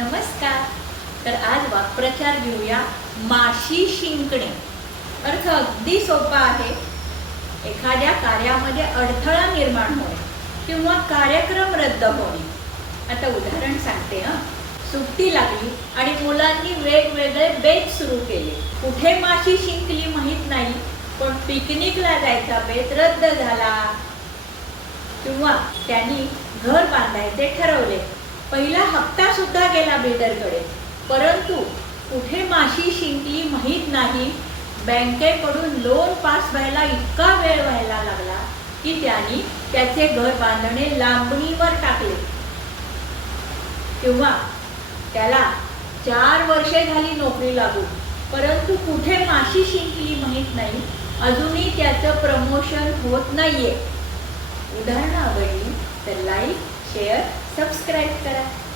नमस्कार. तर आज वाक्प्रचार घेऊया माशी शिंकणे. अर्थ अगदी सोपा आहे. एखाद्या कार्यामध्ये अडथळा निर्माण होणे किंवा कार्यक्रम रद्द होणे. आता उदाहरण सांगते हं. सुट्टी लागली आणि मुलांनी वेगवेगळे बेत सुरू केले. कुठे माशी शिंकली माहीत नाही पण पिकनिकला जायचा बेत रद्द झाला. किंवा त्यांनी घर बांधायचे ठरवले. पहिला हप्ता सुद्धा गेला बिल्डरकडे. परंतु कुठे माशी शिंकली माहीत नाही. बँकेकडून लोन पास व्हायला इतका वेळ व्हायला लागला की त्यांनी त्याचे घर बांधणे लांबणीवर टाकले. किंवा त्याला चार वर्षे झाली नोकरी लागू परंतु कुठे माशी शिंकली माहीत नाही. अजूनही त्याचं प्रमोशन होत नाहीये. उदाहरणं आवडली तर लाईक शेअर सबस्क्राईब करा.